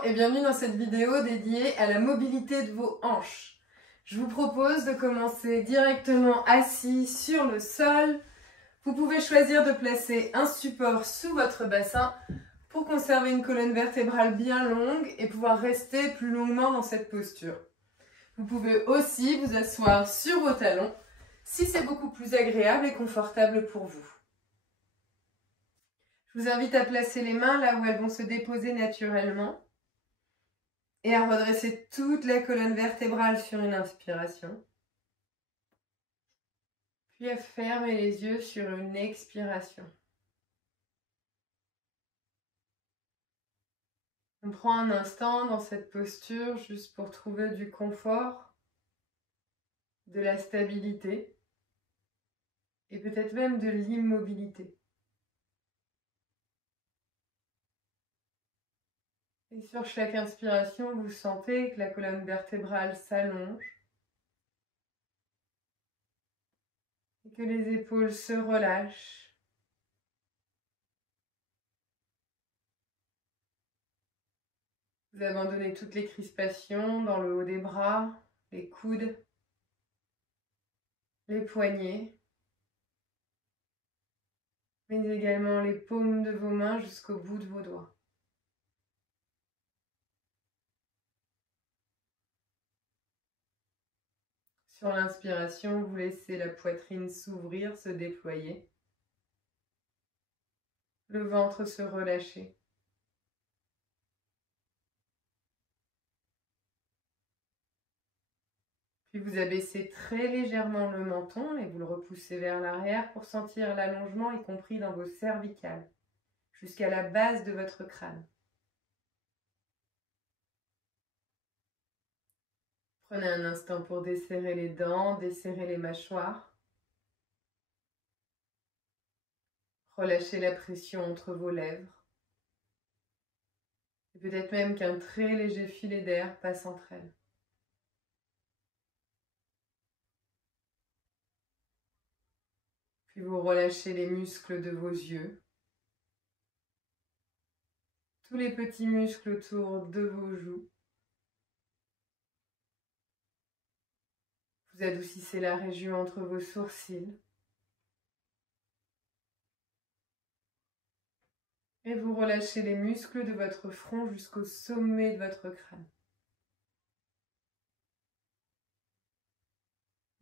Bonjour et bienvenue dans cette vidéo dédiée à la mobilité de vos hanches. Je vous propose de commencer directement assis sur le sol. Vous pouvez choisir de placer un support sous votre bassin pour conserver une colonne vertébrale bien longue et pouvoir rester plus longuement dans cette posture. Vous pouvez aussi vous asseoir sur vos talons si c'est beaucoup plus agréable et confortable pour vous. Je vous invite à placer les mains là où elles vont se déposer naturellement et à redresser toute la colonne vertébrale sur une inspiration. Puis à fermer les yeux sur une expiration. On prend un instant dans cette posture juste pour trouver du confort, de la stabilité et peut-être même de l'immobilité. Et sur chaque inspiration, vous sentez que la colonne vertébrale s'allonge et que les épaules se relâchent. Vous abandonnez toutes les crispations dans le haut des bras, les coudes, les poignets, mais également les paumes de vos mains jusqu'au bout de vos doigts. Sur l'inspiration, vous laissez la poitrine s'ouvrir, se déployer, le ventre se relâcher. Puis vous abaissez très légèrement le menton et vous le repoussez vers l'arrière pour sentir l'allongement, y compris dans vos cervicales, jusqu'à la base de votre crâne. Prenez un instant pour desserrer les dents, desserrer les mâchoires. Relâchez la pression entre vos lèvres. Et peut-être même qu'un très léger filet d'air passe entre elles. Puis vous relâchez les muscles de vos yeux. Tous les petits muscles autour de vos joues. Vous adoucissez la région entre vos sourcils. Et vous relâchez les muscles de votre front jusqu'au sommet de votre crâne.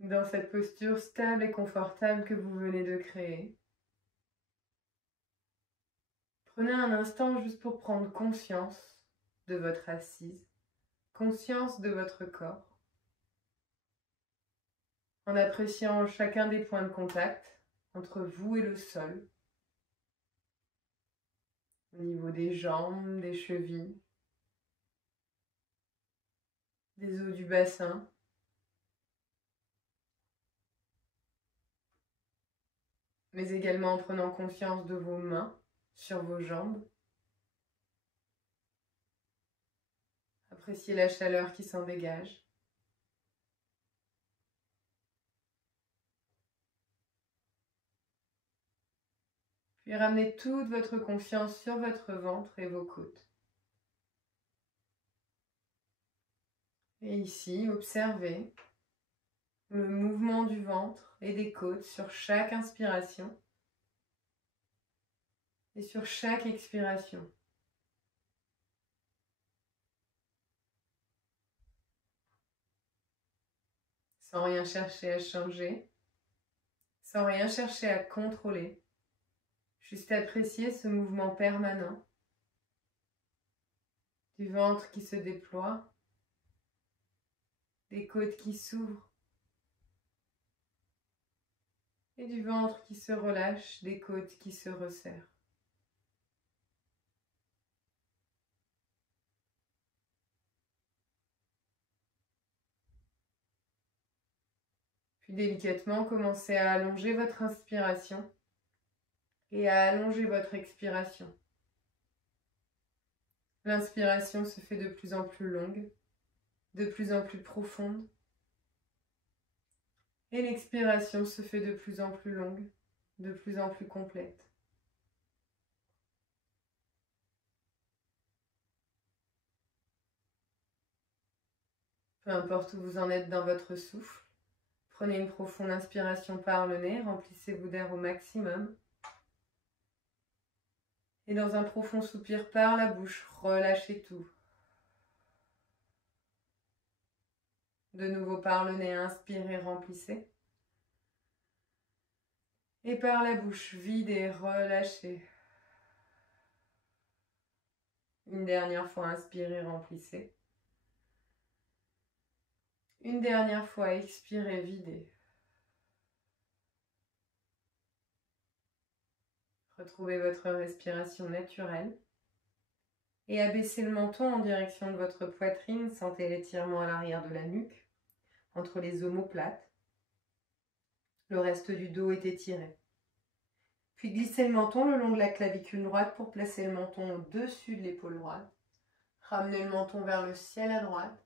Dans cette posture stable et confortable que vous venez de créer, prenez un instant juste pour prendre conscience de votre assise, conscience de votre corps, en appréciant chacun des points de contact entre vous et le sol, au niveau des jambes, des chevilles, des os du bassin, mais également en prenant conscience de vos mains sur vos jambes. Appréciez la chaleur qui s'en dégage. Puis ramenez toute votre conscience sur votre ventre et vos côtes. Et ici, observez le mouvement du ventre et des côtes sur chaque inspiration et sur chaque expiration. Sans rien chercher à changer, sans rien chercher à contrôler, juste apprécier ce mouvement permanent du ventre qui se déploie, des côtes qui s'ouvrent et du ventre qui se relâche, des côtes qui se resserrent. Puis délicatement, commencez à allonger votre inspiration et à allonger votre expiration. L'inspiration se fait de plus en plus longue, de plus en plus profonde. Et l'expiration se fait de plus en plus longue, de plus en plus complète. Peu importe où vous en êtes dans votre souffle, prenez une profonde inspiration par le nez, remplissez-vous d'air au maximum. Et dans un profond soupir par la bouche, relâchez tout. De nouveau par le nez, inspirez, remplissez. Et par la bouche, videz, relâchez. Une dernière fois, inspirez, remplissez. Une dernière fois, expirez, videz. Retrouvez votre respiration naturelle. Et abaissez le menton en direction de votre poitrine. Sentez l'étirement à l'arrière de la nuque, entre les omoplates. Le reste du dos est étiré. Puis glissez le menton le long de la clavicule droite pour placer le menton au-dessus de l'épaule droite. Ramenez le menton vers le ciel à droite,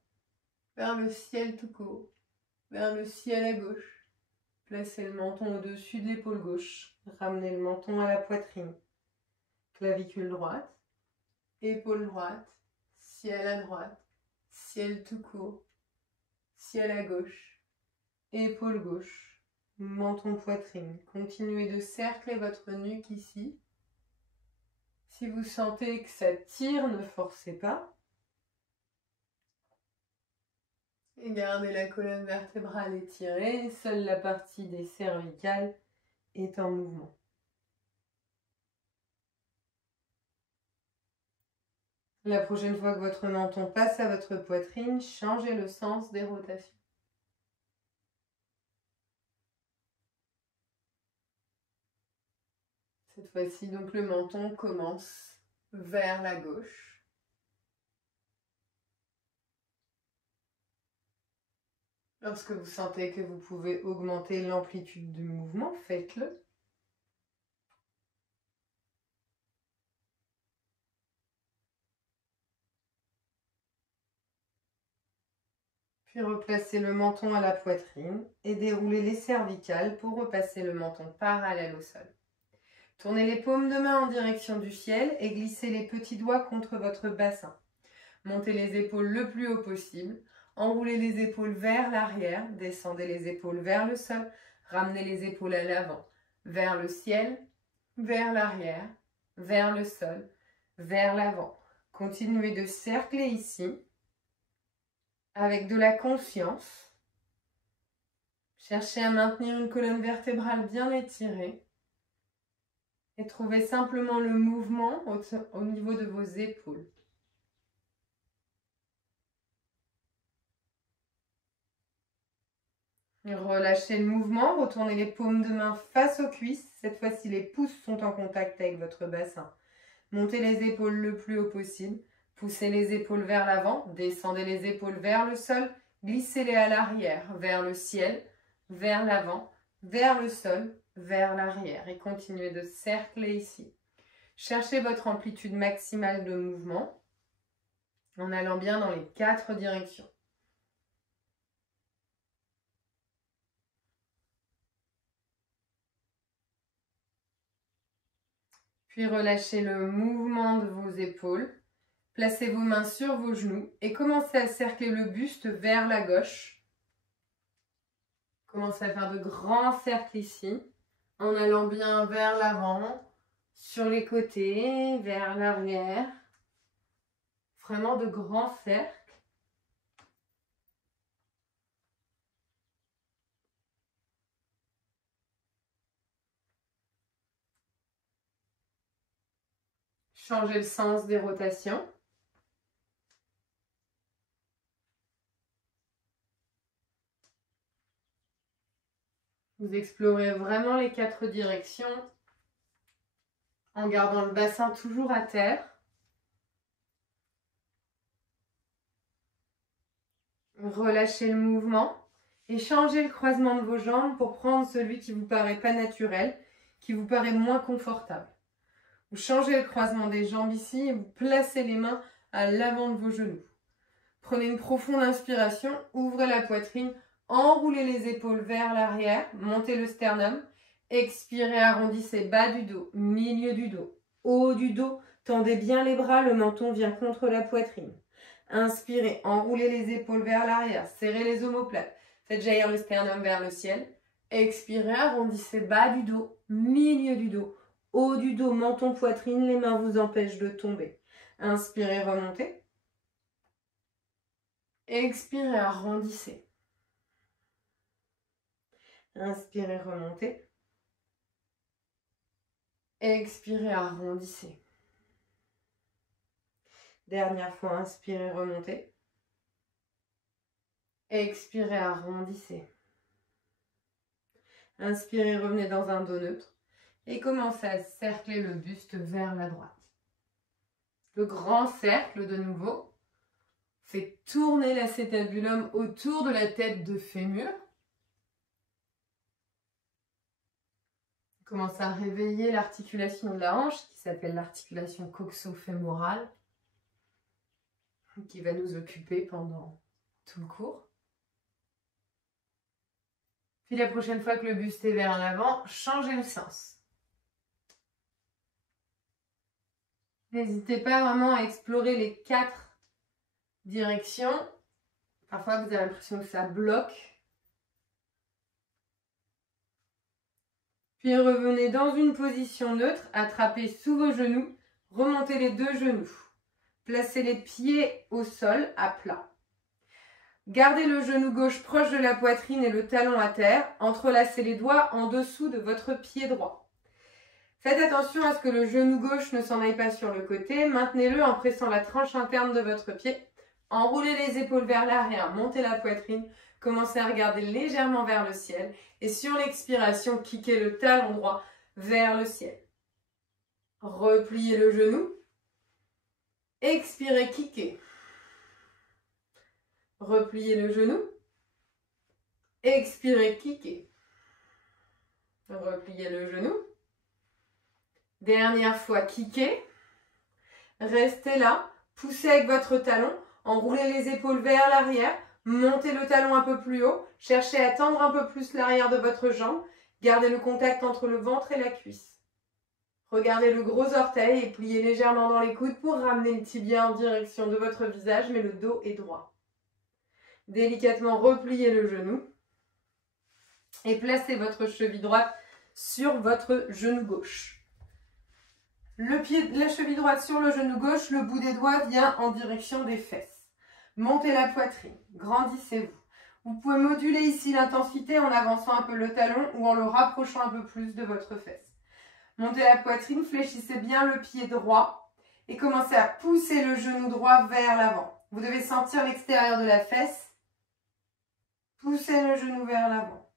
vers le ciel tout court, vers le ciel à gauche. Placez le menton au-dessus de l'épaule gauche. Ramenez le menton à la poitrine. Clavicule droite, épaule droite, ciel à droite, ciel tout court, ciel à gauche, épaule gauche, menton poitrine. Continuez de cercler votre nuque ici. Si vous sentez que ça tire, ne forcez pas. Et gardez la colonne vertébrale étirée, seule la partie des cervicales est en mouvement. La prochaine fois que votre menton passe à votre poitrine, changez le sens des rotations. Cette fois-ci, donc le menton commence vers la gauche. Lorsque vous sentez que vous pouvez augmenter l'amplitude du mouvement, faites-le. Puis replacez le menton à la poitrine et déroulez les cervicales pour repasser le menton parallèle au sol. Tournez les paumes de main en direction du ciel et glissez les petits doigts contre votre bassin. Montez les épaules le plus haut possible. Enroulez les épaules vers l'arrière, descendez les épaules vers le sol, ramenez les épaules à l'avant, vers le ciel, vers l'arrière, vers le sol, vers l'avant. Continuez de cercler ici, avec de la confiance. Cherchez à maintenir une colonne vertébrale bien étirée et trouvez simplement le mouvement au niveau de vos épaules. Relâchez le mouvement, retournez les paumes de main face aux cuisses. Cette fois-ci, les pouces sont en contact avec votre bassin. Montez les épaules le plus haut possible. Poussez les épaules vers l'avant. Descendez les épaules vers le sol. Glissez-les à l'arrière, vers le ciel, vers l'avant, vers le sol, vers l'arrière. Et continuez de cercler ici. Cherchez votre amplitude maximale de mouvement en allant bien dans les 4 directions. Puis relâchez le mouvement de vos épaules. Placez vos mains sur vos genoux et commencez à cercler le buste vers la gauche. Commencez à faire de grands cercles ici, en allant bien vers l'avant, sur les côtés, vers l'arrière. Vraiment de grands cercles. Changez le sens des rotations. Vous explorez vraiment les 4 directions en gardant le bassin toujours à terre. Relâchez le mouvement et changez le croisement de vos jambes pour prendre celui qui vous paraît pas naturel, qui vous paraît moins confortable. Vous changez le croisement des jambes ici et vous placez les mains à l'avant de vos genoux. Prenez une profonde inspiration, ouvrez la poitrine, enroulez les épaules vers l'arrière, montez le sternum. Expirez, arrondissez bas du dos, milieu du dos, haut du dos. Tendez bien les bras, le menton vient contre la poitrine. Inspirez, enroulez les épaules vers l'arrière, serrez les omoplates. Faites jaillir le sternum vers le ciel. Expirez, arrondissez bas du dos, milieu du dos, haut du dos, menton, poitrine. Les mains vous empêchent de tomber. Inspirez, remontez. Expirez, arrondissez. Inspirez, remontez. Expirez, arrondissez. Dernière fois, inspirez, remontez. Expirez, arrondissez. Inspirez, revenez dans un dos neutre. Et commencez à cercler le buste vers la droite. Le grand cercle de nouveau fait tourner l'acétabulum autour de la tête de fémur. Commencez à réveiller l'articulation de la hanche qui s'appelle l'articulation coxo-fémorale, qui va nous occuper pendant tout le cours. Puis la prochaine fois que le buste est vers l'avant, changez le sens. N'hésitez pas vraiment à explorer les 4 directions. Parfois, vous avez l'impression que ça bloque. Puis revenez dans une position neutre, attrapez sous vos genoux, remontez les 2 genoux. Placez les pieds au sol à plat. Gardez le genou gauche proche de la poitrine et le talon à terre. Entrelacez les doigts en dessous de votre pied droit. Faites attention à ce que le genou gauche ne s'en aille pas sur le côté. Maintenez-le en pressant la tranche interne de votre pied. Enroulez les épaules vers l'arrière, montez la poitrine. Commencez à regarder légèrement vers le ciel. Et sur l'expiration, kickez le talon droit vers le ciel. Repliez le genou. Expirez, kickez. Repliez le genou. Expirez, kickez. Repliez le genou. Dernière fois, kickez. Restez là. Poussez avec votre talon. Enroulez les épaules vers l'arrière. Montez le talon un peu plus haut. Cherchez à tendre un peu plus l'arrière de votre jambe. Gardez le contact entre le ventre et la cuisse. Regardez le gros orteil et pliez légèrement dans les coudes pour ramener le tibia en direction de votre visage, mais le dos est droit. Délicatement repliez le genou et placez votre cheville droite sur votre genou gauche. La cheville droite sur le genou gauche, le bout des doigts vient en direction des fesses. Montez la poitrine, grandissez-vous. Vous pouvez moduler ici l'intensité en avançant un peu le talon ou en le rapprochant un peu plus de votre fesse. Montez la poitrine, fléchissez bien le pied droit et commencez à pousser le genou droit vers l'avant. Vous devez sentir l'extérieur de la fesse. Poussez le genou vers l'avant.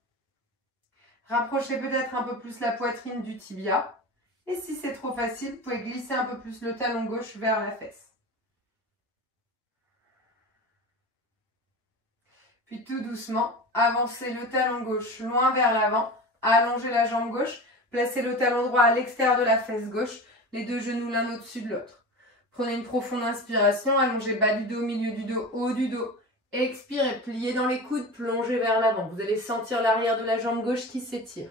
Rapprochez peut-être un peu plus la poitrine du tibia. Et si c'est trop facile, vous pouvez glisser un peu plus le talon gauche vers la fesse. Puis tout doucement, avancez le talon gauche loin vers l'avant, allongez la jambe gauche, placez le talon droit à l'extérieur de la fesse gauche, les 2 genoux l'un au-dessus de l'autre. Prenez une profonde inspiration, allongez bas du dos, milieu du dos, haut du dos. Expirez, pliez dans les coudes, plongez vers l'avant. Vous allez sentir l'arrière de la jambe gauche qui s'étire.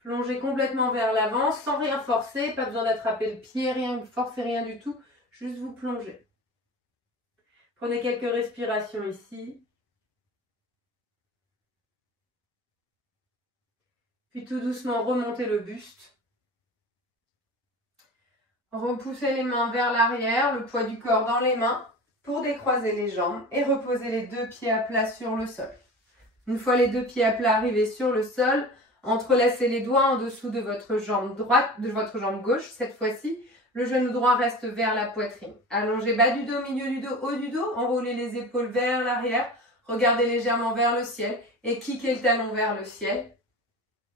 Plongez complètement vers l'avant sans rien forcer, pas besoin d'attraper le pied, rien, forcez rien du tout, juste vous plongez. Prenez quelques respirations ici. Puis tout doucement, remontez le buste. Repoussez les mains vers l'arrière, le poids du corps dans les mains pour décroiser les jambes et reposez les 2 pieds à plat sur le sol. Une fois les 2 pieds à plat arrivés sur le sol, entrelacez les doigts en dessous de votre jambe droite, de votre jambe gauche. Cette fois-ci, le genou droit reste vers la poitrine. Allongez bas du dos, milieu du dos, haut du dos. Enroulez les épaules vers l'arrière. Regardez légèrement vers le ciel et kickez le talon vers le ciel.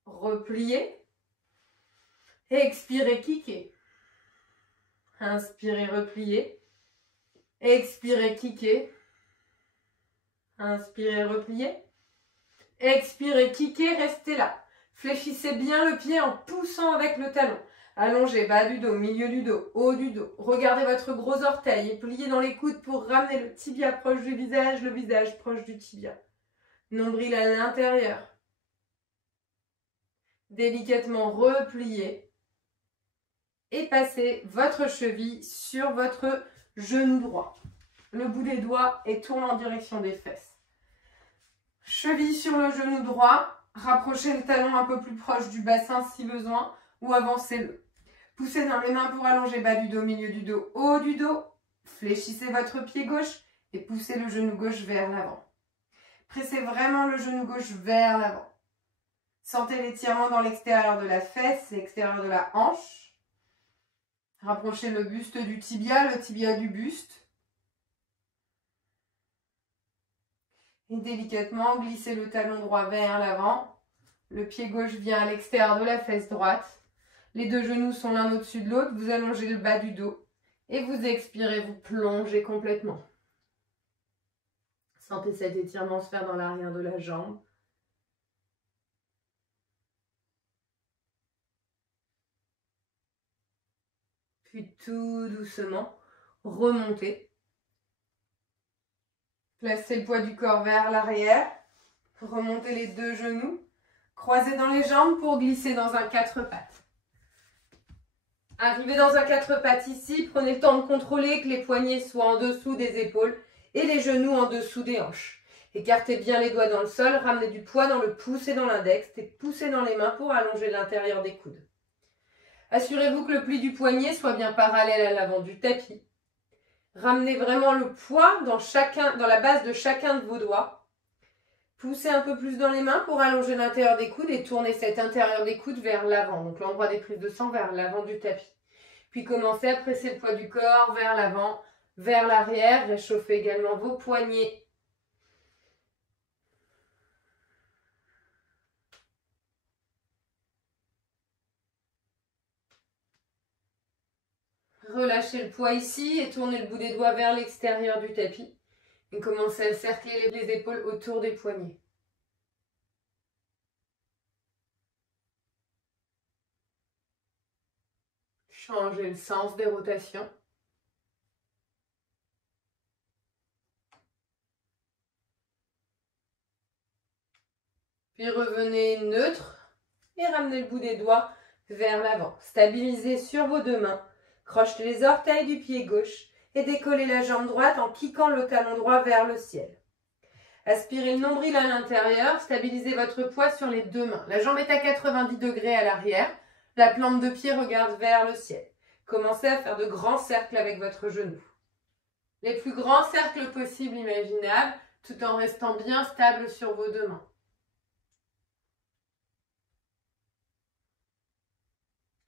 Repliez. Expirez, kickez. Inspirez, repliez. Expirez, kickez. Inspirez, repliez. Expirez, kickez, restez là. Fléchissez bien le pied en poussant avec le talon. Allongez bas du dos, milieu du dos, haut du dos. Regardez votre gros orteil et pliez dans les coudes pour ramener le tibia proche du visage, le visage proche du tibia. Nombril à l'intérieur. Délicatement repliez et passez votre cheville sur votre genou droit. le bout des doigts et tourne en direction des fesses. Cheville sur le genou droit, rapprochez le talon un peu plus proche du bassin si besoin ou avancez-le. Poussez dans les mains pour allonger bas du dos, milieu du dos, haut du dos. Fléchissez votre pied gauche et poussez le genou gauche vers l'avant. Pressez vraiment le genou gauche vers l'avant. Sentez l'étirement dans l'extérieur de la fesse, l'extérieur de la hanche. Rapprochez le buste du tibia, le tibia du buste. Et délicatement, glissez le talon droit vers l'avant. Le pied gauche vient à l'extérieur de la fesse droite. Les deux genoux sont l'un au-dessus de l'autre. Vous allongez le bas du dos. Et vous expirez, vous plongez complètement. Sentez cet étirement se faire dans l'arrière de la jambe. Puis tout doucement, remontez. Placez le poids du corps vers l'arrière. Remontez les deux genoux. Croisez dans les jambes pour glisser dans un quatre pattes. Arrivez dans un quatre pattes ici. Prenez le temps de contrôler que les poignets soient en dessous des épaules et les genoux en dessous des hanches. Écartez bien les doigts dans le sol. Ramenez du poids dans le pouce et dans l'index et poussez dans les mains pour allonger l'intérieur des coudes. Assurez-vous que le pli du poignet soit bien parallèle à l'avant du tapis. Ramenez vraiment le poids dans la base de chacun de vos doigts. Poussez un peu plus dans les mains pour allonger l'intérieur des coudes et tournez cet intérieur des coudes vers l'avant. Donc l'endroit des prises de sang vers l'avant du tapis. Puis commencez à presser le poids du corps vers l'avant, vers l'arrière. Réchauffez également vos poignets. Relâchez le poids ici et tournez le bout des doigts vers l'extérieur du tapis. Et commencez à cercler les épaules autour des poignets. Changez le sens des rotations. Puis revenez neutre et ramenez le bout des doigts vers l'avant. Stabilisez sur vos deux mains. Crochetez les orteils du pied gauche et décollez la jambe droite en piquant le talon droit vers le ciel. Aspirez le nombril à l'intérieur, stabilisez votre poids sur les deux mains. La jambe est à 90 degrés à l'arrière, la plante de pied regarde vers le ciel. Commencez à faire de grands cercles avec votre genou. Les plus grands cercles possibles imaginables, tout en restant bien stable sur vos deux mains.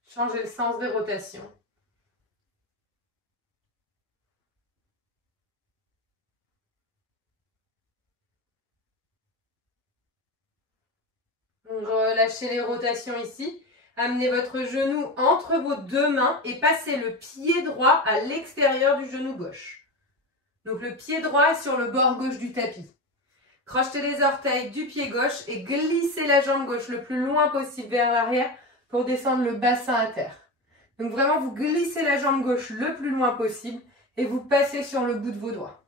Changez le sens des rotations. Relâchez les rotations ici. Amenez votre genou entre vos deux mains et passez le pied droit à l'extérieur du genou gauche. Donc le pied droit est sur le bord gauche du tapis. Crochetez les orteils du pied gauche et glissez la jambe gauche le plus loin possible vers l'arrière pour descendre le bassin à terre. Donc vraiment, vous glissez la jambe gauche le plus loin possible et vous passez sur le bout de vos doigts.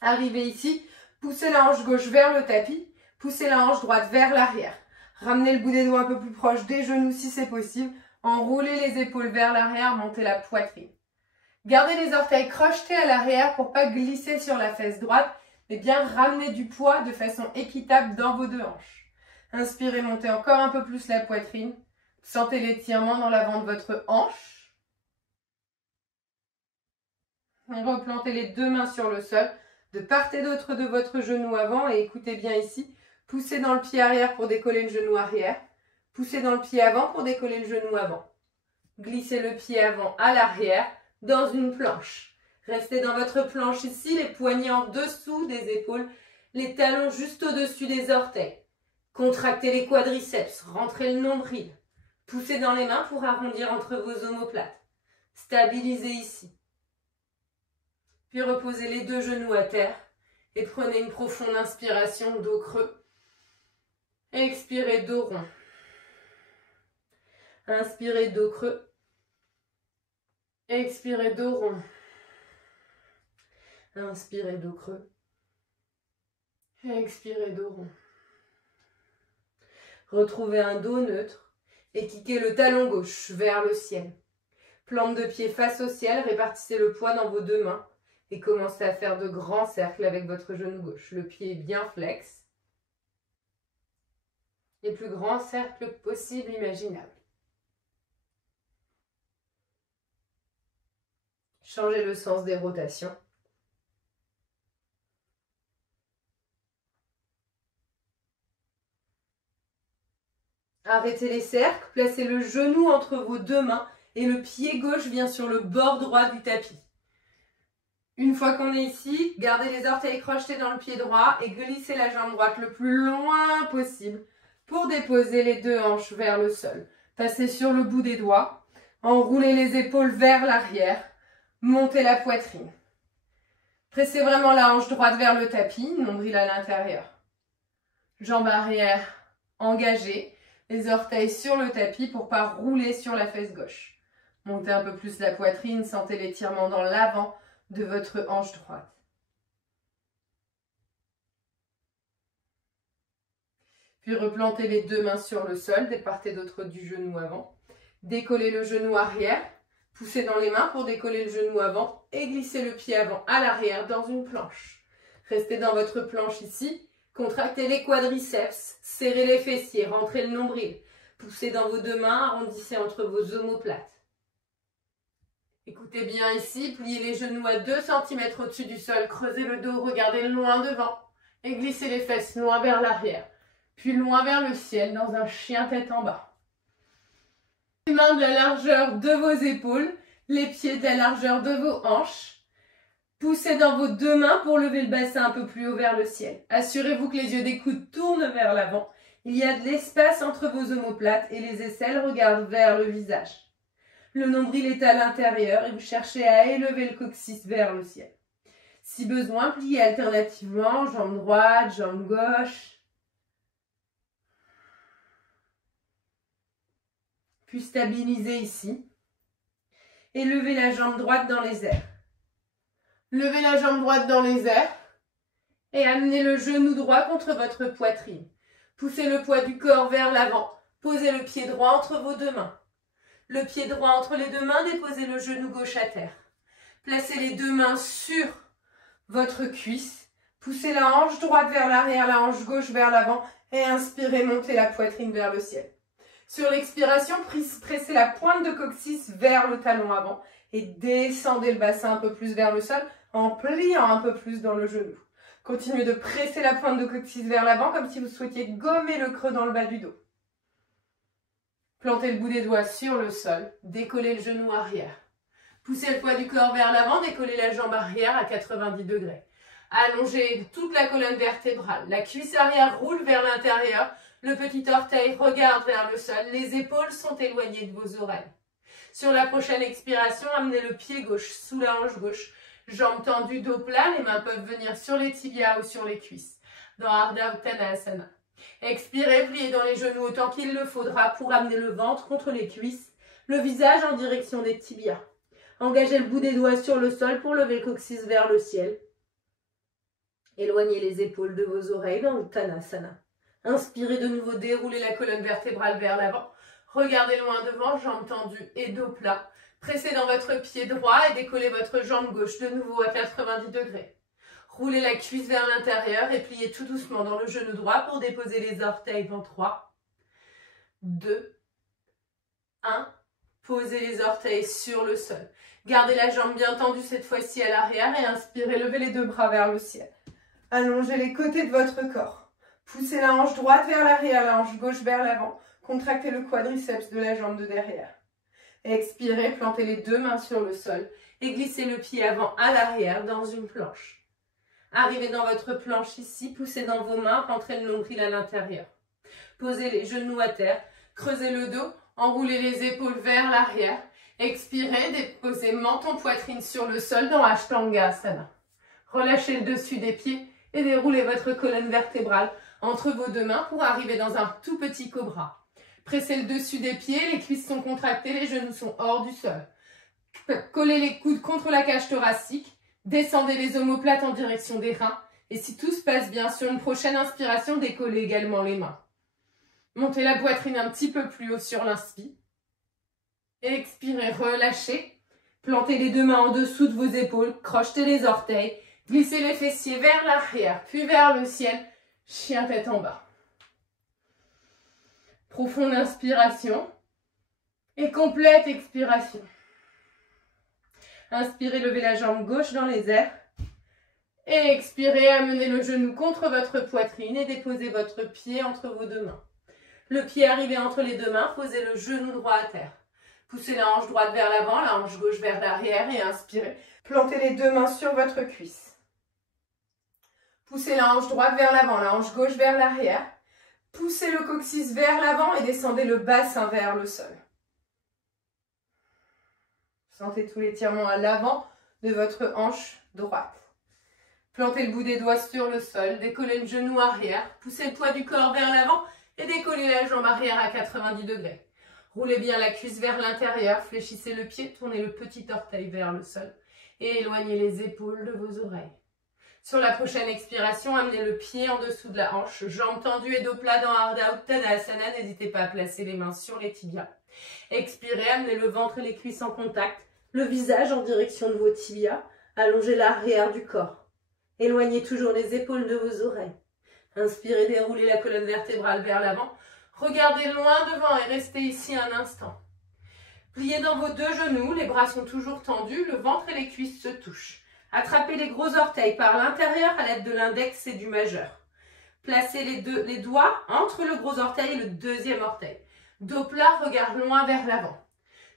Arrivez ici, poussez la hanche gauche vers le tapis, poussez la hanche droite vers l'arrière. Ramenez le bout des doigts un peu plus proche des genoux si c'est possible. Enroulez les épaules vers l'arrière, montez la poitrine. Gardez les orteils crochetés à l'arrière pour ne pas glisser sur la fesse droite, mais bien ramener du poids de façon équitable dans vos deux hanches. Inspirez, montez encore un peu plus la poitrine. Sentez l'étirement dans l'avant de votre hanche. Replantez les deux mains sur le sol, de part et d'autre de votre genou avant et écoutez bien ici. Poussez dans le pied arrière pour décoller le genou arrière. Poussez dans le pied avant pour décoller le genou avant. Glissez le pied avant à l'arrière dans une planche. Restez dans votre planche ici, les poignets en dessous des épaules, les talons juste au-dessus des orteils. Contractez les quadriceps, rentrez le nombril. Poussez dans les mains pour arrondir entre vos omoplates. Stabilisez ici. Puis reposez les deux genoux à terre et prenez une profonde inspiration, dos creux. Expirez, dos rond. Inspirez, dos creux. Expirez, dos rond. Inspirez, dos creux. Expirez, dos rond. Retrouvez un dos neutre et kickez le talon gauche vers le ciel. Plante de pied face au ciel, répartissez le poids dans vos deux mains Et commencez à faire de grands cercles avec votre genou gauche. Le pied est bien flex. Les plus grands cercles possibles, imaginables. Changez le sens des rotations. Arrêtez les cercles, placez le genou entre vos deux mains et le pied gauche vient sur le bord droit du tapis. Une fois qu'on est ici, gardez les orteils crochetés dans le pied droit et glissez la jambe droite le plus loin possible pour déposer les deux hanches vers le sol. Passez sur le bout des doigts, enroulez les épaules vers l'arrière, montez la poitrine. Pressez vraiment la hanche droite vers le tapis, nombril à l'intérieur. Jambe arrière engagée, les orteils sur le tapis pour ne pas rouler sur la fesse gauche. Montez un peu plus la poitrine, sentez l'étirement dans l'avant de votre hanche droite. Puis replantez les deux mains sur le sol, des part et d'autre du genou avant. Décollez le genou arrière, poussez dans les mains pour décoller le genou avant et glissez le pied avant à l'arrière dans une planche. Restez dans votre planche ici, contractez les quadriceps, serrez les fessiers, rentrez le nombril. Poussez dans vos deux mains, arrondissez entre vos omoplates. Écoutez bien ici, pliez les genoux à 2 cm au-dessus du sol, creusez le dos, regardez loin devant et glissez les fesses loin vers l'arrière, puis loin vers le ciel dans un chien tête en bas. Les mains de la largeur de vos épaules, les pieds de la largeur de vos hanches. Poussez dans vos deux mains pour lever le bassin un peu plus haut vers le ciel. Assurez-vous que les yeux des coudes tournent vers l'avant. Il y a de l'espace entre vos omoplates et les aisselles regardent vers le visage. Le nombril est à l'intérieur et vous cherchez à élever le coccyx vers le ciel. Si besoin, pliez alternativement, jambe droite, jambe gauche. Puis stabilisez ici. Et levez la jambe droite dans les airs. Levez la jambe droite dans les airs et amenez le genou droit contre votre poitrine. Poussez le poids du corps vers l'avant. Posez le pied droit entre vos deux mains. Le pied droit entre les deux mains, déposez le genou gauche à terre. Placez les deux mains sur votre cuisse. Poussez la hanche droite vers l'arrière, la hanche gauche vers l'avant et inspirez, montez la poitrine vers le ciel. Sur l'expiration, pressez la pointe de coccyx vers le talon avant et descendez le bassin un peu plus vers le sol en pliant un peu plus dans le genou. Continuez de presser la pointe de coccyx vers l'avant comme si vous souhaitiez gommer le creux dans le bas du dos. Plantez le bout des doigts sur le sol, décollez le genou arrière. Poussez le poids du corps vers l'avant, décollez la jambe arrière à 90 degrés. Allongez toute la colonne vertébrale. La cuisse arrière roule vers l'intérieur. Le petit orteil regarde vers le sol. Les épaules sont éloignées de vos oreilles. Sur la prochaine expiration, amenez le pied gauche sous la hanche gauche. Jambes tendues, dos plat. Les mains peuvent venir sur les tibias ou sur les cuisses. Dans Ardha Uttanasana. Expirez, pliez dans les genoux autant qu'il le faudra pour amener le ventre contre les cuisses. Le visage en direction des tibias. Engagez le bout des doigts sur le sol pour lever le coccyx vers le ciel. Éloignez les épaules de vos oreilles dans Uttanasana. Inspirez de nouveau, déroulez la colonne vertébrale vers l'avant. Regardez loin devant, jambes tendues et dos plat. Pressez dans votre pied droit et décollez votre jambe gauche de nouveau à 90 degrés. Roulez la cuisse vers l'intérieur et pliez tout doucement dans le genou droit pour déposer les orteils dans 3, 2, 1. Posez les orteils sur le sol. Gardez la jambe bien tendue cette fois-ci à l'arrière et inspirez, levez les deux bras vers le ciel. Allongez les côtés de votre corps. Poussez la hanche droite vers l'arrière, la hanche gauche vers l'avant. Contractez le quadriceps de la jambe de derrière. Expirez, plantez les deux mains sur le sol et glissez le pied avant à l'arrière dans une planche. Arrivez dans votre planche ici, poussez dans vos mains, rentrez le nombril à l'intérieur. Posez les genoux à terre, creusez le dos, enroulez les épaules vers l'arrière. Expirez, déposez menton poitrine sur le sol dans Ashtangasana. Relâchez le dessus des pieds et déroulez votre colonne vertébrale entre vos deux mains pour arriver dans un tout petit cobra. Pressez le dessus des pieds, les cuisses sont contractées, les genoux sont hors du sol. Collez les coudes contre la cage thoracique. Descendez les omoplates en direction des reins. Et si tout se passe bien, sur une prochaine inspiration, décollez également les mains. Montez la poitrine un petit peu plus haut sur l'inspire. Expirez, relâchez. Plantez les deux mains en dessous de vos épaules, crochetez les orteils, glissez les fessiers vers l'arrière, puis vers le ciel, chien tête en bas. Profonde inspiration et complète expiration. Inspirez, levez la jambe gauche dans les airs. Et expirez, amenez le genou contre votre poitrine et déposez votre pied entre vos deux mains. Le pied arrivé entre les deux mains, posez le genou droit à terre. Poussez la hanche droite vers l'avant, la hanche gauche vers l'arrière et inspirez. Plantez les deux mains sur votre cuisse. Poussez la hanche droite vers l'avant, la hanche gauche vers l'arrière. Poussez le coccyx vers l'avant et descendez le bassin vers le sol. Sentez tout l'étirement à l'avant de votre hanche droite. Plantez le bout des doigts sur le sol, décollez le genou arrière, poussez le poids du corps vers l'avant et décollez la jambe arrière à 90 degrés. Roulez bien la cuisse vers l'intérieur, fléchissez le pied, tournez le petit orteil vers le sol et éloignez les épaules de vos oreilles. Sur la prochaine expiration, amenez le pied en dessous de la hanche, jambes tendues et dos plat dans Ardha Uttanasana. N'hésitez pas à placer les mains sur les tibias. Expirez, amenez le ventre et les cuisses en contact, le visage en direction de vos tibias, allongez l'arrière du corps. Éloignez toujours les épaules de vos oreilles. Inspirez, déroulez la colonne vertébrale vers l'avant. Regardez loin devant et restez ici un instant. Pliez dans vos deux genoux, les bras sont toujours tendus, le ventre et les cuisses se touchent. Attrapez les gros orteils par l'intérieur à l'aide de l'index et du majeur. Placez les doigts entre le gros orteil et le deuxième orteil. Dos plat, regard loin vers l'avant.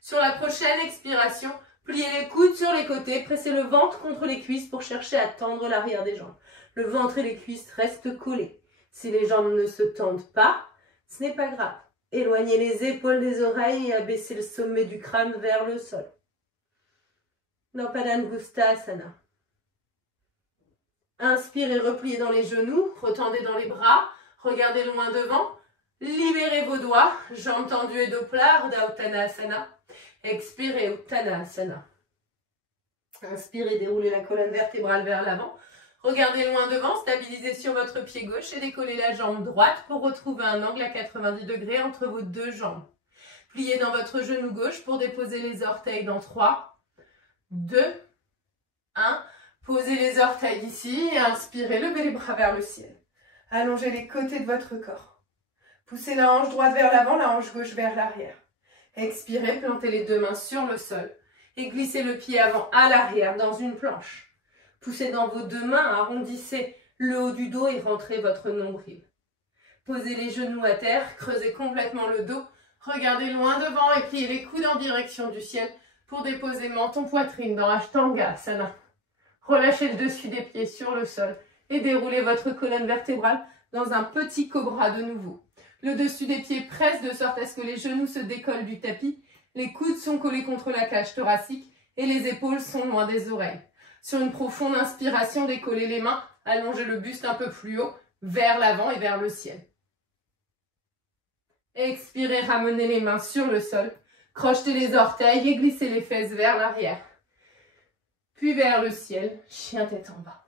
Sur la prochaine expiration, pliez les coudes sur les côtés, pressez le ventre contre les cuisses pour chercher à tendre l'arrière des jambes. Le ventre et les cuisses restent collés. Si les jambes ne se tendent pas, ce n'est pas grave. Éloignez les épaules des oreilles et abaissez le sommet du crâne vers le sol. Dans Padangusthasana. Inspirez, repliez dans les genoux, retendez dans les bras, regardez loin devant. Libérez vos doigts, jambes tendues et dos plat, Ardha Uttanasana. Expirez, Uttanasana. Inspirez, déroulez la colonne vertébrale vers l'avant. Regardez loin devant, stabilisez sur votre pied gauche et décollez la jambe droite pour retrouver un angle à 90 degrés entre vos deux jambes. Pliez dans votre genou gauche pour déposer les orteils dans 3, 2, 1. Posez les orteils ici et inspirez, levez les bras vers le ciel. Allongez les côtés de votre corps. Poussez la hanche droite vers l'avant, la hanche gauche vers l'arrière. Expirez, plantez les deux mains sur le sol et glissez le pied avant à l'arrière dans une planche. Poussez dans vos deux mains, arrondissez le haut du dos et rentrez votre nombril. Posez les genoux à terre, creusez complètement le dos, regardez loin devant et pliez les coudes en direction du ciel pour déposer menton poitrine dans Ashtangasana. Relâchez le dessus des pieds sur le sol et déroulez votre colonne vertébrale dans un petit cobra de nouveau. Le dessus des pieds presse de sorte à ce que les genoux se décollent du tapis, les coudes sont collés contre la cage thoracique et les épaules sont loin des oreilles. Sur une profonde inspiration, décollez les mains, allongez le buste un peu plus haut, vers l'avant et vers le ciel. Expirez, ramenez les mains sur le sol, crochetez les orteils et glissez les fesses vers l'arrière. Puis vers le ciel, chien tête en bas.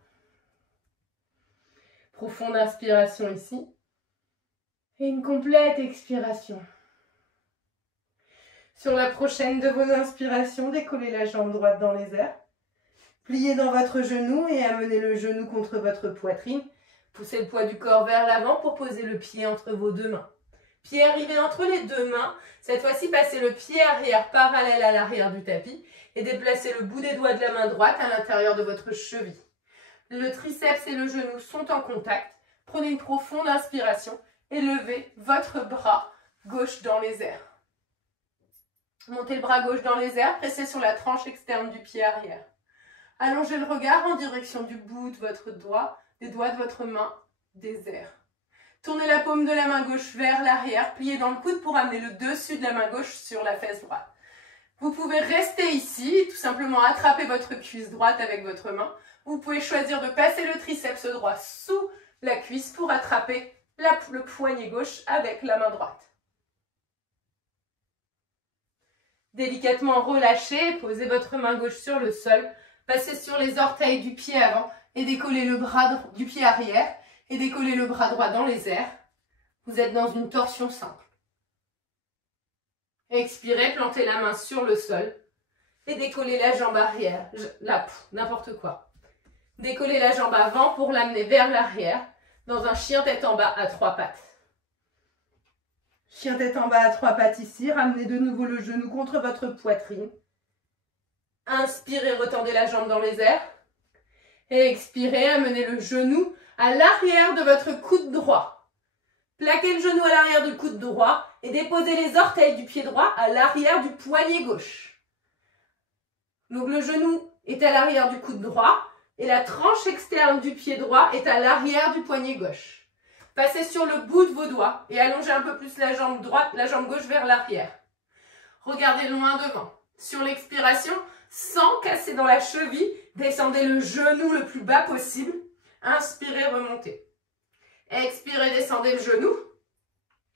Profonde inspiration ici. Et une complète expiration. Sur la prochaine de vos inspirations, décollez la jambe droite dans les airs. Pliez dans votre genou et amenez le genou contre votre poitrine. Poussez le poids du corps vers l'avant pour poser le pied entre vos deux mains. Pied arrivé entre les deux mains. Cette fois-ci, passez le pied arrière parallèle à l'arrière du tapis et déplacez le bout des doigts de la main droite à l'intérieur de votre cheville. Le triceps et le genou sont en contact. Prenez une profonde inspiration et levez votre bras gauche dans les airs. Montez le bras gauche dans les airs, pressez sur la tranche externe du pied arrière. Allongez le regard en direction du bout de votre doigt, des doigts de votre main, des airs. Tournez la paume de la main gauche vers l'arrière, pliez dans le coude pour amener le dessus de la main gauche sur la fesse droite. Vous pouvez rester ici, tout simplement attraper votre cuisse droite avec votre main. Vous pouvez choisir de passer le triceps droit sous la cuisse pour attraper le poignet gauche avec la main droite. Délicatement relâchez, posez votre main gauche sur le sol, passez sur les orteils du pied avant et décollez le bras du pied arrière et décollez le bras droit dans les airs. Vous êtes dans une torsion simple. Expirez, plantez la main sur le sol et décollez la jambe arrière. Là, n'importe quoi. Décollez la jambe avant pour l'amener vers l'arrière dans un chien tête en bas à 3 pattes. Chien tête en bas à 3 pattes ici. Ramenez de nouveau le genou contre votre poitrine. Inspirez, retendez la jambe dans les airs. Et expirez, amenez le genou à l'arrière de votre coude droit. Plaquez le genou à l'arrière du coude droit et déposez les orteils du pied droit à l'arrière du poignet gauche. Donc le genou est à l'arrière du coude droit et la tranche externe du pied droit est à l'arrière du poignet gauche. Passez sur le bout de vos doigts et allongez un peu plus la jambe droite, la jambe gauche vers l'arrière. Regardez loin devant. Sur l'expiration, sans casser dans la cheville, descendez le genou le plus bas possible. Inspirez, remontez. Expirez, descendez le genou.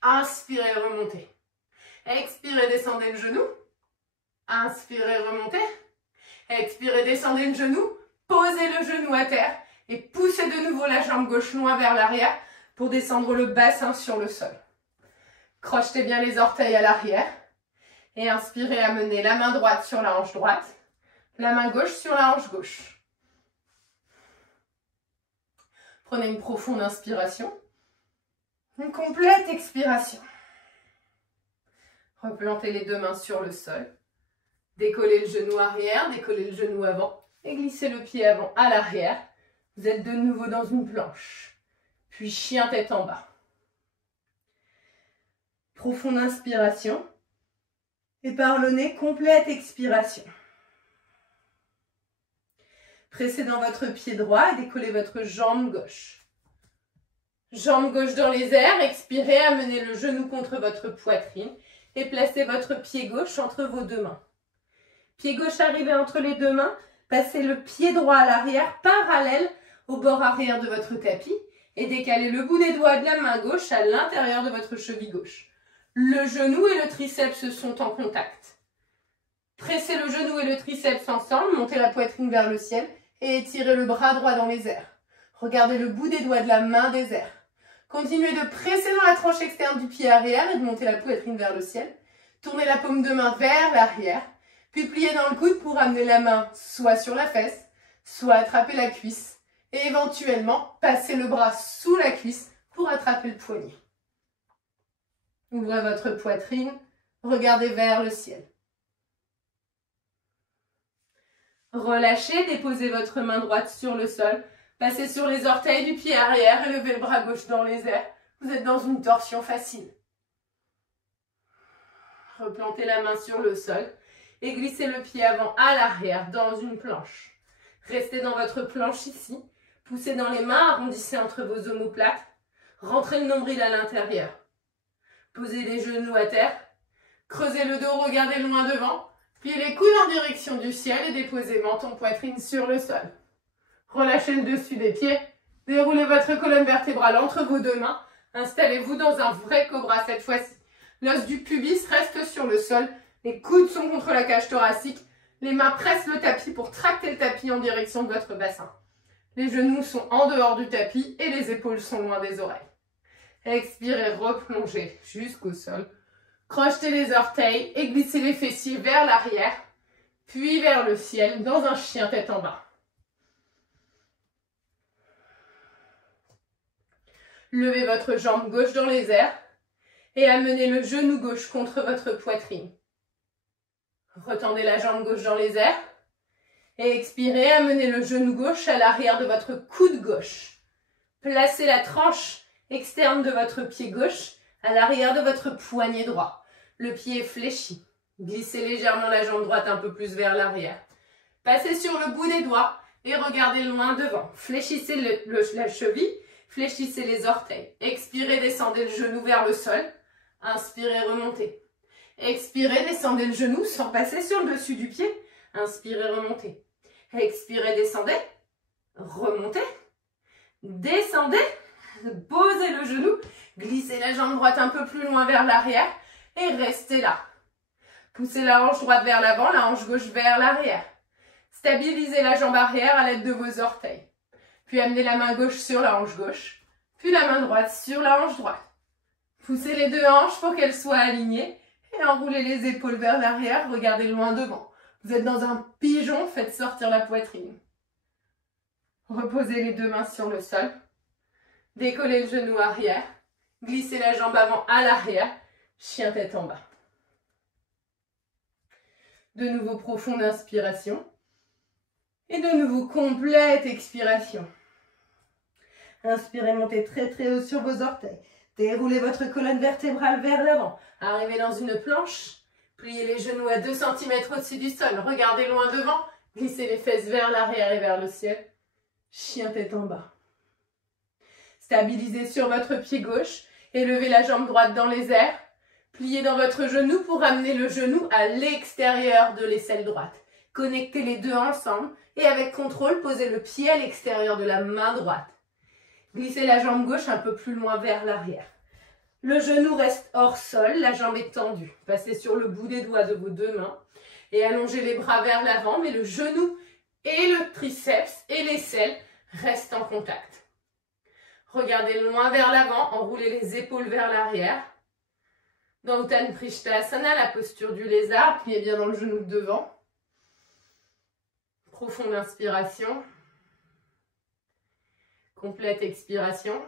Inspirez, remontez. Expirez, descendez le genou. Inspirez, remontez. Expirez, descendez le genou. Posez le genou à terre et poussez de nouveau la jambe gauche loin vers l'arrière pour descendre le bassin sur le sol. Crochetez bien les orteils à l'arrière et inspirez, amenez la main droite sur la hanche droite, la main gauche sur la hanche gauche. Prenez une profonde inspiration, une complète expiration. Replantez les deux mains sur le sol. Décollez le genou arrière, décollez le genou avant et glissez le pied avant à l'arrière. Vous êtes de nouveau dans une planche. Puis chien tête en bas. Profonde inspiration. Et par le nez, complète expiration. Pressez dans votre pied droit et décollez votre jambe gauche. Jambe gauche dans les airs, expirez, amenez le genou contre votre poitrine et placez votre pied gauche entre vos deux mains. Pied gauche arrivé entre les deux mains, passez le pied droit à l'arrière, parallèle au bord arrière de votre tapis et décalez le bout des doigts de la main gauche à l'intérieur de votre cheville gauche. Le genou et le triceps sont en contact. Pressez le genou et le triceps ensemble, montez la poitrine vers le ciel et étirez le bras droit dans les airs. Regardez le bout des doigts de la main des airs. Continuez de presser dans la tranche externe du pied arrière et de monter la poitrine vers le ciel. Tournez la paume de main vers l'arrière, puis pliez dans le coude pour amener la main soit sur la fesse, soit attraper la cuisse et éventuellement passer le bras sous la cuisse pour attraper le poignet. Ouvrez votre poitrine, regardez vers le ciel. Relâchez, déposez votre main droite sur le sol, passez sur les orteils du pied arrière et levez le bras gauche dans les airs. Vous êtes dans une torsion facile. Replantez la main sur le sol et glissez le pied avant à l'arrière dans une planche. Restez dans votre planche ici, poussez dans les mains, arrondissez entre vos omoplates, rentrez le nombril à l'intérieur. Posez les genoux à terre, creusez le dos, regardez loin devant, pliez les coudes en direction du ciel et déposez menton poitrine sur le sol. Relâchez le dessus des pieds, déroulez votre colonne vertébrale entre vos deux mains, installez-vous dans un vrai cobra cette fois-ci. L'os du pubis reste sur le sol, les coudes sont contre la cage thoracique, les mains pressent le tapis pour tracter le tapis en direction de votre bassin. Les genoux sont en dehors du tapis et les épaules sont loin des oreilles. Expirez, replongez jusqu'au sol. Crochetez les orteils et glissez les fessiers vers l'arrière, puis vers le ciel dans un chien tête en bas. Levez votre jambe gauche dans les airs et amenez le genou gauche contre votre poitrine. Retendez la jambe gauche dans les airs et expirez, amenez le genou gauche à l'arrière de votre coude gauche. Placez la tranche externe de votre pied gauche à l'arrière de votre poignet droit. Le pied est fléchi. Glissez légèrement la jambe droite un peu plus vers l'arrière. Passez sur le bout des doigts et regardez loin devant. Fléchissez la cheville, fléchissez les orteils. Expirez, descendez le genou vers le sol. Inspirez, remontez. Expirez, descendez le genou sans passer sur le dessus du pied. Inspirez, remontez. Expirez, descendez. Remontez. Descendez. Posez le genou. Glissez la jambe droite un peu plus loin vers l'arrière. Et restez là. Poussez la hanche droite vers l'avant, la hanche gauche vers l'arrière. Stabilisez la jambe arrière à l'aide de vos orteils. Puis amenez la main gauche sur la hanche gauche. Puis la main droite sur la hanche droite. Poussez les deux hanches pour qu'elles soient alignées. Et enroulez les épaules vers l'arrière, regardez loin devant. Vous êtes dans un pigeon, faites sortir la poitrine. Reposez les deux mains sur le sol. Décollez le genou arrière. Glissez la jambe avant à l'arrière. Chien tête en bas. De nouveau profonde inspiration. Et de nouveau complète expiration. Inspirez, montez très très haut sur vos orteils. Déroulez votre colonne vertébrale vers l'avant. Arrivez dans une planche. Pliez les genoux à 2 cm au-dessus du sol. Regardez loin devant. Glissez les fesses vers l'arrière et vers le ciel. Chien tête en bas. Stabilisez sur votre pied gauche. Élevez la jambe droite dans les airs. Pliez dans votre genou pour amener le genou à l'extérieur de l'aisselle droite. Connectez les deux ensemble et avec contrôle, posez le pied à l'extérieur de la main droite. Glissez la jambe gauche un peu plus loin vers l'arrière. Le genou reste hors sol, la jambe est tendue. Passez sur le bout des doigts de vos deux mains et allongez les bras vers l'avant, mais le genou et le triceps et l'aisselle restent en contact. Regardez loin vers l'avant, enroulez les épaules vers l'arrière. Dans Uttanasana Prishtasana, la posture du lézard, pliez bien dans le genou de devant. Profonde inspiration. Complète expiration.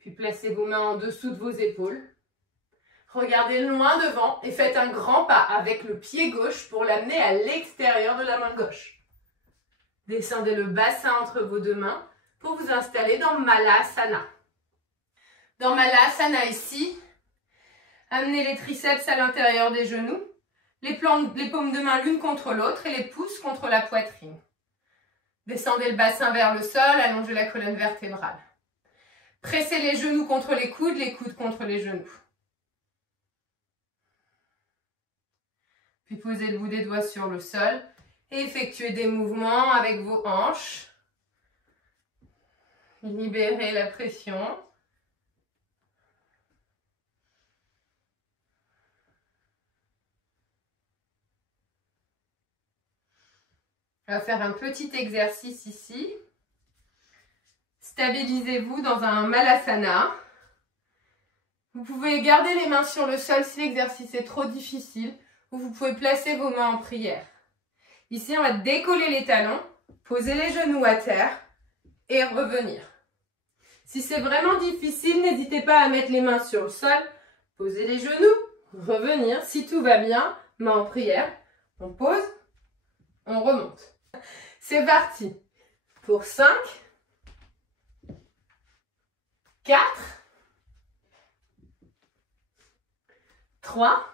Puis placez vos mains en dessous de vos épaules. Regardez loin devant et faites un grand pas avec le pied gauche pour l'amener à l'extérieur de la main gauche. Descendez le bassin entre vos deux mains pour vous installer dans Malasana. Dans Malasana ici, amenez les triceps à l'intérieur des genoux, les paumes de main l'une contre l'autre et les pouces contre la poitrine. Descendez le bassin vers le sol, allongez la colonne vertébrale. Pressez les genoux contre les coudes contre les genoux. Puis posez le bout des doigts sur le sol et effectuez des mouvements avec vos hanches. Libérez la pression. On va faire un petit exercice ici. Stabilisez-vous dans un Malasana. Vous pouvez garder les mains sur le sol si l'exercice est trop difficile, ou vous pouvez placer vos mains en prière. Ici, on va décoller les talons, poser les genoux à terre et revenir. Si c'est vraiment difficile, n'hésitez pas à mettre les mains sur le sol, poser les genoux, revenir. Si tout va bien, main en prière, on pose, on remonte. C'est parti pour 5, 4, 3,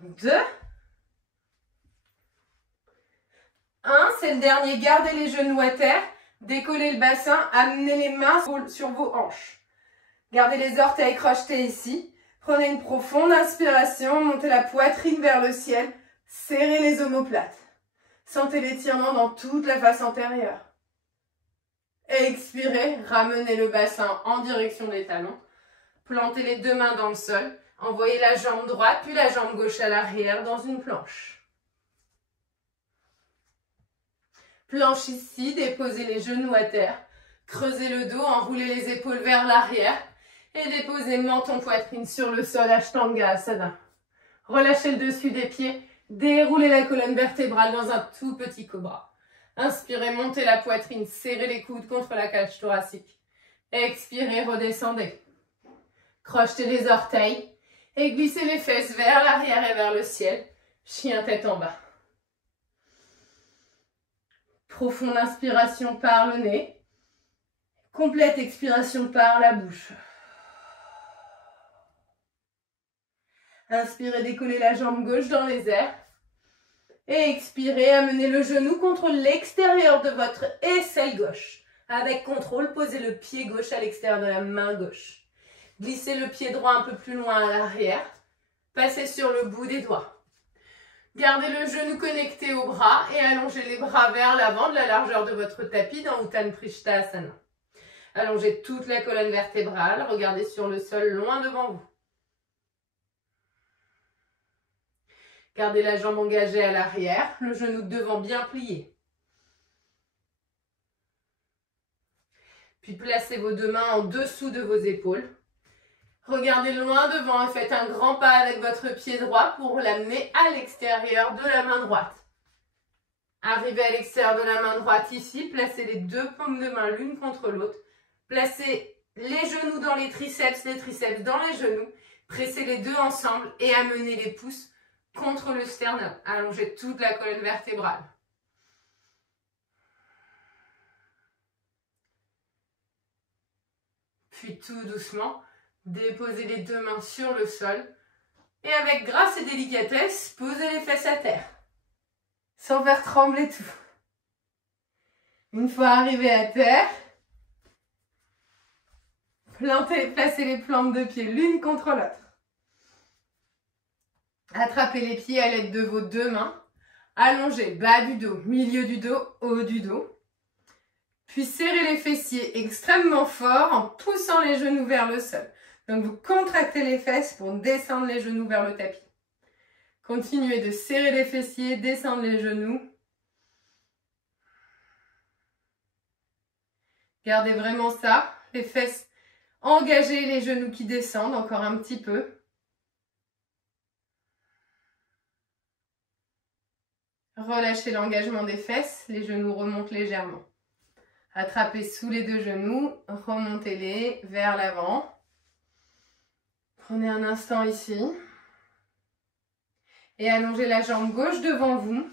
2, 1. C'est le dernier. Gardez les genoux à terre, décollez le bassin, amenez les mains sur vos hanches. Gardez les orteils crochetés ici. Prenez une profonde inspiration, montez la poitrine vers le ciel, serrez les omoplates. Sentez l'étirement dans toute la face antérieure. Expirez, ramenez le bassin en direction des talons. Plantez les deux mains dans le sol. Envoyez la jambe droite puis la jambe gauche à l'arrière dans une planche. Planche ici, déposez les genoux à terre. Creusez le dos, enroulez les épaules vers l'arrière. Et déposez menton poitrine sur le sol, Ashtanga-asana. Relâchez le dessus des pieds. Déroulez la colonne vertébrale dans un tout petit cobra. Inspirez, montez la poitrine, serrez les coudes contre la cage thoracique. Expirez, redescendez. Crochetez les orteils et glissez les fesses vers l'arrière et vers le ciel. Chien tête en bas. Profonde inspiration par le nez. Complète expiration par la bouche. Inspirez, décollez la jambe gauche dans les airs. Et expirez, amenez le genou contre l'extérieur de votre aisselle gauche. Avec contrôle, posez le pied gauche à l'extérieur de la main gauche. Glissez le pied droit un peu plus loin à l'arrière. Passez sur le bout des doigts. Gardez le genou connecté au bras et allongez les bras vers l'avant de la largeur de votre tapis dans Uttanasana Prishtasana. Allongez toute la colonne vertébrale. Regardez sur le sol loin devant vous. Gardez la jambe engagée à l'arrière, le genou de devant bien plié. Puis placez vos deux mains en dessous de vos épaules. Regardez loin devant et faites un grand pas avec votre pied droit pour l'amener à l'extérieur de la main droite. Arrivez à l'extérieur de la main droite ici, placez les deux paumes de main l'une contre l'autre. Placez les genoux dans les triceps dans les genoux. Pressez les deux ensemble et amenez les pouces contre le sternum. Allongez toute la colonne vertébrale. Puis tout doucement, déposez les deux mains sur le sol. Et avec grâce et délicatesse, posez les fesses à terre. Sans faire trembler tout. Une fois arrivé à terre, placez les plantes de pied l'une contre l'autre. Attrapez les pieds à l'aide de vos deux mains. Allongez bas du dos, milieu du dos, haut du dos. Puis serrez les fessiers extrêmement fort en poussant les genoux vers le sol. Donc vous contractez les fesses pour descendre les genoux vers le tapis. Continuez de serrer les fessiers, descendre les genoux. Gardez vraiment ça, les fesses engagées, les genoux qui descendent encore un petit peu. Relâchez l'engagement des fesses, les genoux remontent légèrement. Attrapez sous les deux genoux, remontez-les vers l'avant. Prenez un instant ici. Et allongez la jambe gauche devant vous.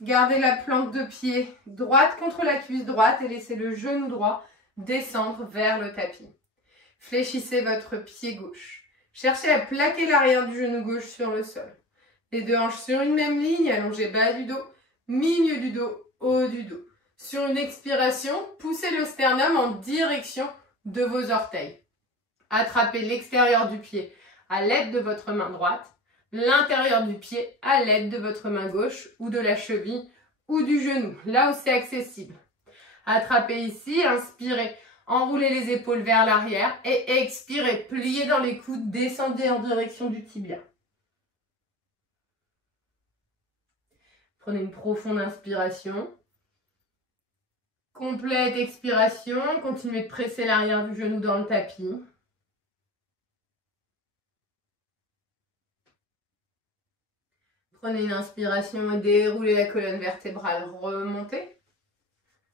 Gardez la plante de pied droite contre la cuisse droite et laissez le genou droit descendre vers le tapis. Fléchissez votre pied gauche. Cherchez à plaquer l'arrière du genou gauche sur le sol. Les deux hanches sur une même ligne, allongez bas du dos, milieu du dos, haut du dos. Sur une expiration, poussez le sternum en direction de vos orteils. Attrapez l'extérieur du pied à l'aide de votre main droite, l'intérieur du pied à l'aide de votre main gauche ou de la cheville ou du genou, là où c'est accessible. Attrapez ici, inspirez, enroulez les épaules vers l'arrière et expirez, pliez dans les coudes, descendez en direction du tibia. Prenez une profonde inspiration. Complète expiration, continuez de presser l'arrière du genou dans le tapis. Prenez une inspiration et déroulez la colonne vertébrale, remontez.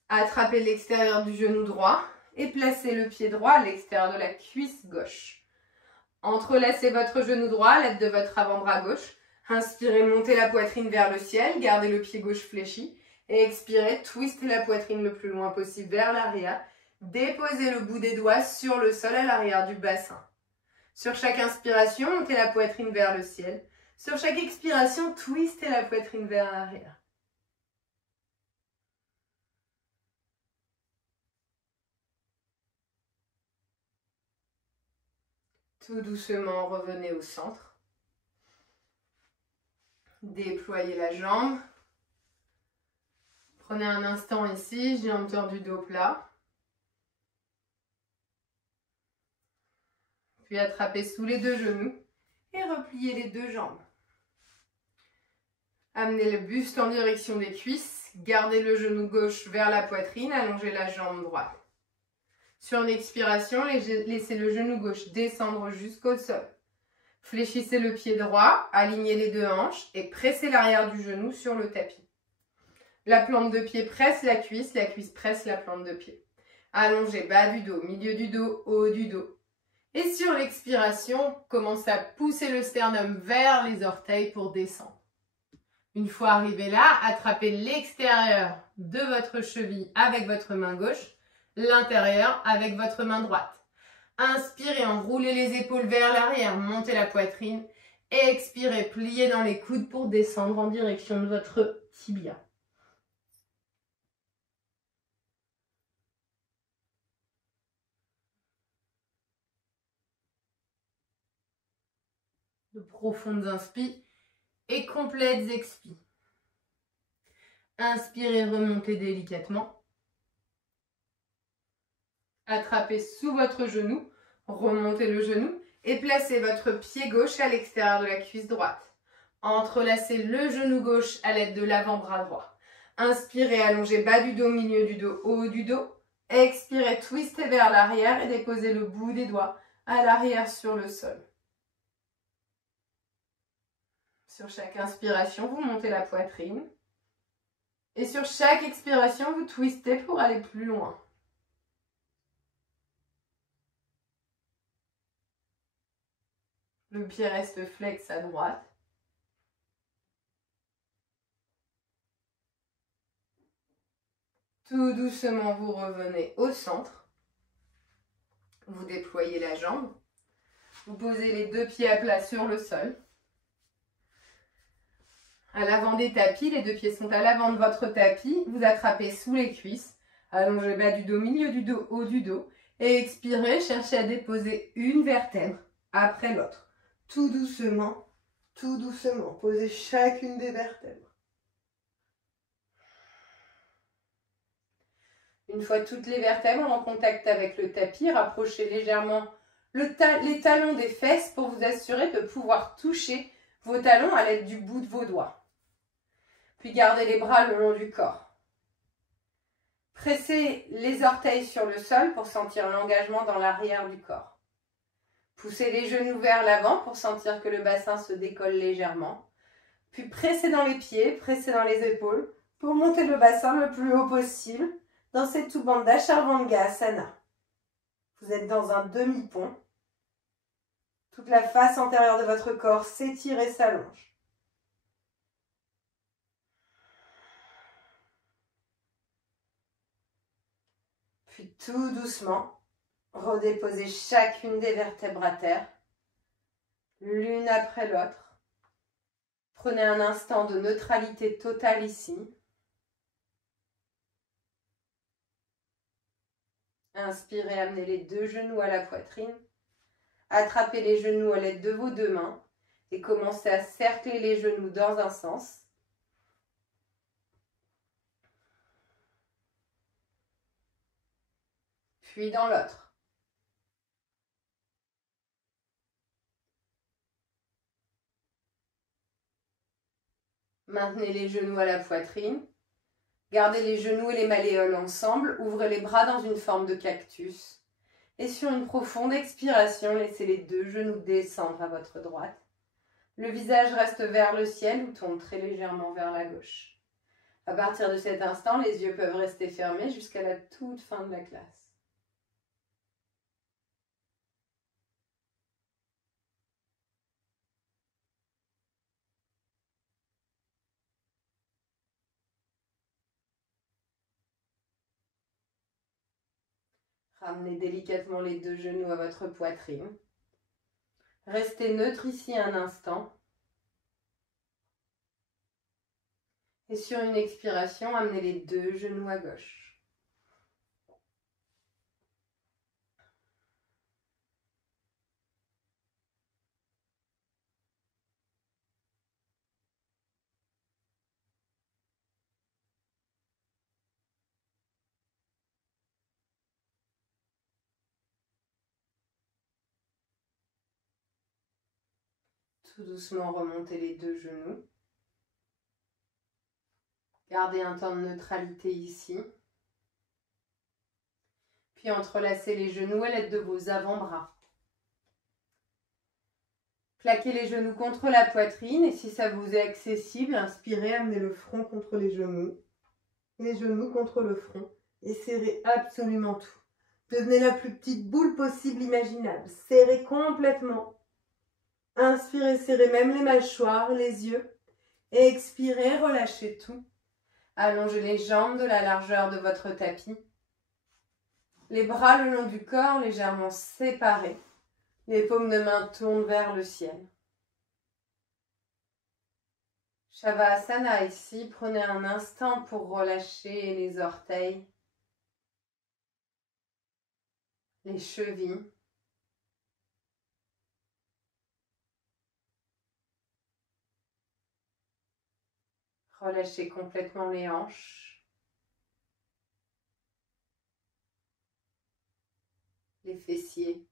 Attrapez l'extérieur du genou droit et placez le pied droit à l'extérieur de la cuisse gauche. Entrelacez votre genou droit à l'aide de votre avant-bras gauche. Inspirez, montez la poitrine vers le ciel, gardez le pied gauche fléchi. Et expirez, twistez la poitrine le plus loin possible vers l'arrière. Déposez le bout des doigts sur le sol à l'arrière du bassin. Sur chaque inspiration, montez la poitrine vers le ciel. Sur chaque expiration, twistez la poitrine vers l'arrière. Tout doucement, revenez au centre. Déployez la jambe. Prenez un instant ici, jambes tordues, dos plat. Puis attrapez sous les deux genoux et repliez les deux jambes. Amenez le buste en direction des cuisses. Gardez le genou gauche vers la poitrine, allongez la jambe droite. Sur une expiration, laissez le genou gauche descendre jusqu'au sol. Fléchissez le pied droit, alignez les deux hanches et pressez l'arrière du genou sur le tapis. La plante de pied presse la cuisse presse la plante de pied. Allongez bas du dos, milieu du dos, haut du dos. Et sur l'expiration, commencez à pousser le sternum vers les orteils pour descendre. Une fois arrivé là, attrapez l'extérieur de votre cheville avec votre main gauche, l'intérieur avec votre main droite. Inspirez, enroulez les épaules vers l'arrière, montez la poitrine. Et expirez, pliez dans les coudes pour descendre en direction de votre tibia. De profondes inspires et complètes expires. Inspirez, remontez délicatement. Attrapez sous votre genou, remontez le genou et placez votre pied gauche à l'extérieur de la cuisse droite. Entrelacez le genou gauche à l'aide de l'avant-bras droit. Inspirez, allongez bas du dos, milieu du dos, haut du dos. Expirez, twistez vers l'arrière et déposez le bout des doigts à l'arrière sur le sol. Sur chaque inspiration, vous montez la poitrine. Et sur chaque expiration, vous twistez pour aller plus loin. Le pied reste flex à droite. Tout doucement, vous revenez au centre. Vous déployez la jambe. Vous posez les deux pieds à plat sur le sol. À l'avant des tapis, les deux pieds sont à l'avant de votre tapis. Vous attrapez sous les cuisses. Allongez bas du dos, milieu du dos, haut du dos. Et expirez, cherchez à déposer une vertèbre après l'autre. Tout doucement, posez chacune des vertèbres. Une fois toutes les vertèbres en contact avec le tapis, rapprochez légèrement les talons des fesses pour vous assurer de pouvoir toucher vos talons à l'aide du bout de vos doigts. Puis gardez les bras le long du corps. Pressez les orteils sur le sol pour sentir l'engagement dans l'arrière du corps. Poussez les genoux vers l'avant pour sentir que le bassin se décolle légèrement. Puis pressez dans les pieds, pressez dans les épaules pour monter le bassin le plus haut possible dans cette Ubandha Asana. Vous êtes dans un demi-pont. Toute la face antérieure de votre corps s'étire et s'allonge. Puis tout doucement, redéposez chacune des vertèbres à terre, l'une après l'autre. Prenez un instant de neutralité totale ici. Inspirez, amenez les deux genoux à la poitrine. Attrapez les genoux à l'aide de vos deux mains et commencez à cercler les genoux dans un sens. Puis dans l'autre. Maintenez les genoux à la poitrine. Gardez les genoux et les malléoles ensemble. Ouvrez les bras dans une forme de cactus. Et sur une profonde expiration, laissez les deux genoux descendre à votre droite. Le visage reste vers le ciel ou tourne très légèrement vers la gauche. À partir de cet instant, les yeux peuvent rester fermés jusqu'à la toute fin de la classe. Ramenez délicatement les deux genoux à votre poitrine. Restez neutre ici un instant. Et sur une expiration, amenez les deux genoux à gauche. Tout doucement, remontez les deux genoux. Gardez un temps de neutralité ici. Puis entrelacez les genoux à l'aide de vos avant-bras. Plaquez les genoux contre la poitrine et si ça vous est accessible, inspirez, amenez le front contre les genoux contre le front et serrez absolument tout. Devenez la plus petite boule possible imaginable. Serrez complètement. Inspirez, serrez même les mâchoires, les yeux. Et expirez, relâchez tout. Allongez les jambes de la largeur de votre tapis. Les bras le long du corps légèrement séparés. Les paumes de main tournent vers le ciel. Shavasana ici, prenez un instant pour relâcher les orteils, les chevilles. Relâchez complètement les hanches, les fessiers.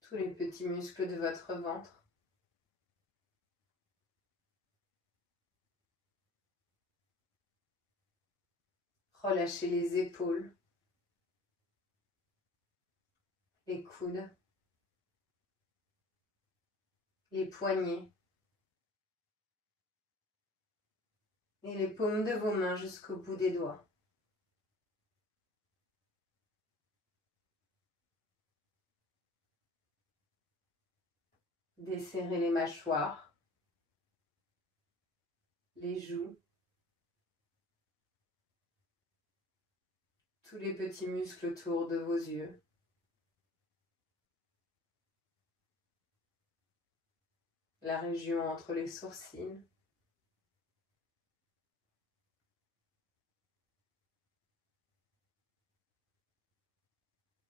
Tous les petits muscles de votre ventre. Relâchez les épaules, les coudes, les poignets et les paumes de vos mains jusqu'au bout des doigts. Desserrez les mâchoires, les joues, tous les petits muscles autour de vos yeux. La région entre les sourcils.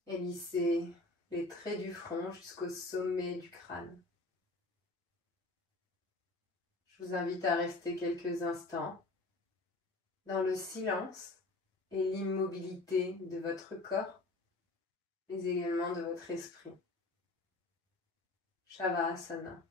Et lissez les traits du front jusqu'au sommet du crâne. Je vous invite à rester quelques instants dans le silence et l'immobilité de votre corps, mais également de votre esprit. Shavasana.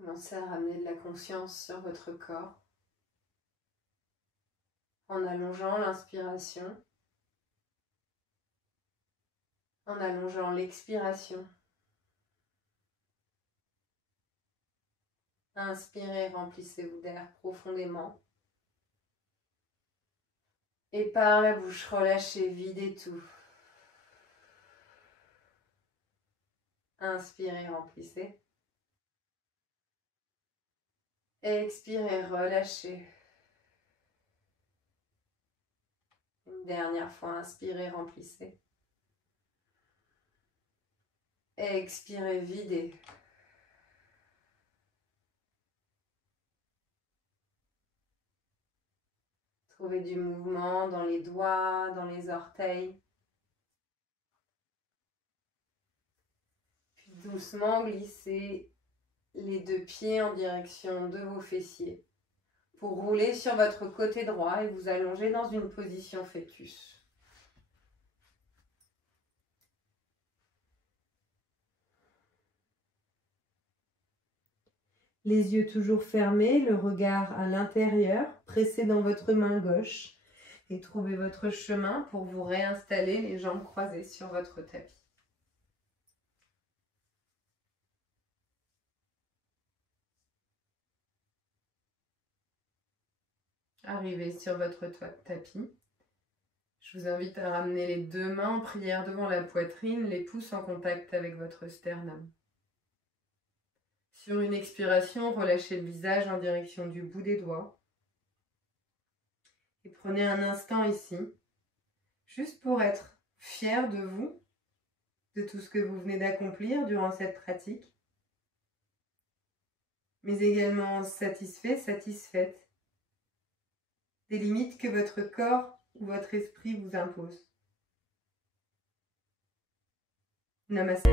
Commencez à ramener de la conscience sur votre corps en allongeant l'inspiration, en allongeant l'expiration. Inspirez, remplissez-vous d'air profondément. Et par la bouche, relâchez, videz tout. Inspirez, remplissez. Expirez, relâchez. Une dernière fois, inspirez, remplissez. Expirez, videz. Trouvez du mouvement dans les doigts, dans les orteils. Puis doucement glissez les deux pieds en direction de vos fessiers pour rouler sur votre côté droit et vous allonger dans une position fœtus. Les yeux toujours fermés, le regard à l'intérieur, pressé dans votre main gauche et trouvez votre chemin pour vous réinstaller les jambes croisées sur votre tapis. Arrivez sur votre tapis. Je vous invite à ramener les deux mains en prière devant la poitrine, les pouces en contact avec votre sternum. Sur une expiration, relâchez le visage en direction du bout des doigts. Et prenez un instant ici, juste pour être fier de vous, de tout ce que vous venez d'accomplir durant cette pratique, mais également satisfait, satisfaite des limites que votre corps ou votre esprit vous impose. Namasté.